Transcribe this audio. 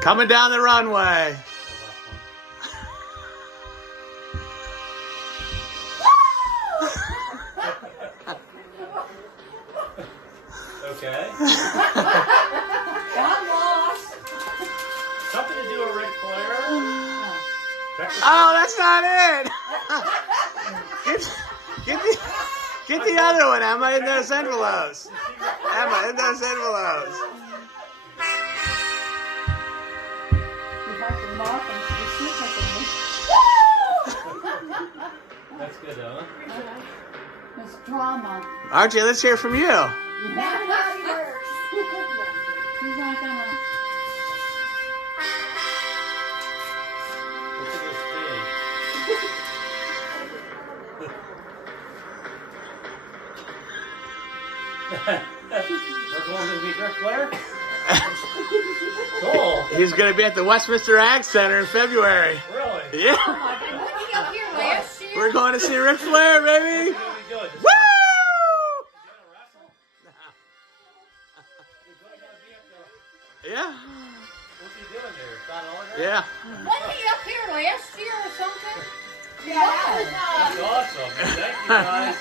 Coming down the runway. Okay. I'm lost. Something to do with Ric Flair? Oh, that's not it. Get the other one, Emma, in those envelopes. Emma, in those envelopes. You have to mark them specifically. That's good, though, huh? It's drama. RJ, let's hear from you. He's not gonna. Look at this thing. We're going to meet Ric Flair? Cool. He's going to be at the Westminster Ag Center in February. Really? Yeah. Oh my God! Wasn't he up here last year? We're going to see Ric Flair, baby. It's gonna be good. Woo! Yeah. What's he doing there? Sign autographs? Yeah. Wasn't he up here last year or something? That's awesome. Thank you, guys.